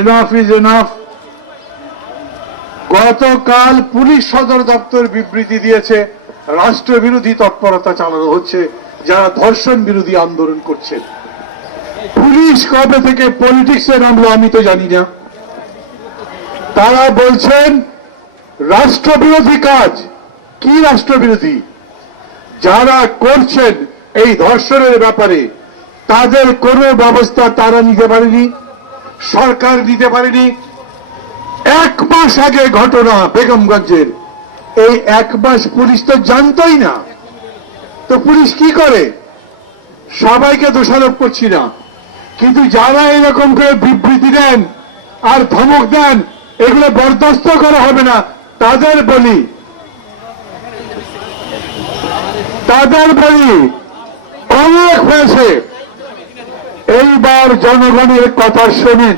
Enough is enough. গতকাল police সদর দপ্তর বিবৃতি দিয়েছে রাষ্ট্রবিরোধী তৎপরতা চালানো হচ্ছে, যারা ধর্ষণ বিরোধী আন্দোলন করছেন। পুলিশ কবে থেকে পলিটিক্সে নামলো আমি তো জানি না। তারা বলছেন রাষ্ট্রবিরোধী কাজ। কি রাষ্ট্রবিরোধী? যারা করছেন এই ধর্ষণের ব্যাপারে তাদের কোনো ব্যবস্থা তারা নিতে পারেনি, সরকার নিতে পারেনি। 1 মাস আগে ঘটনা বেগমগঞ্জের, এই 1 মাস পুলিশ তো জানতই না। তো পুলিশ কি করে? সবাইকে দোষারোপ করছি না, কিন্তু যারা এরকম করে বিবৃতি দেন আর ধমক দেন, এগুলো বরদাস্ত করা হবে না। তাদের বলি অনেক হয়েছে। এইবার জনগণের কথা শোনেন।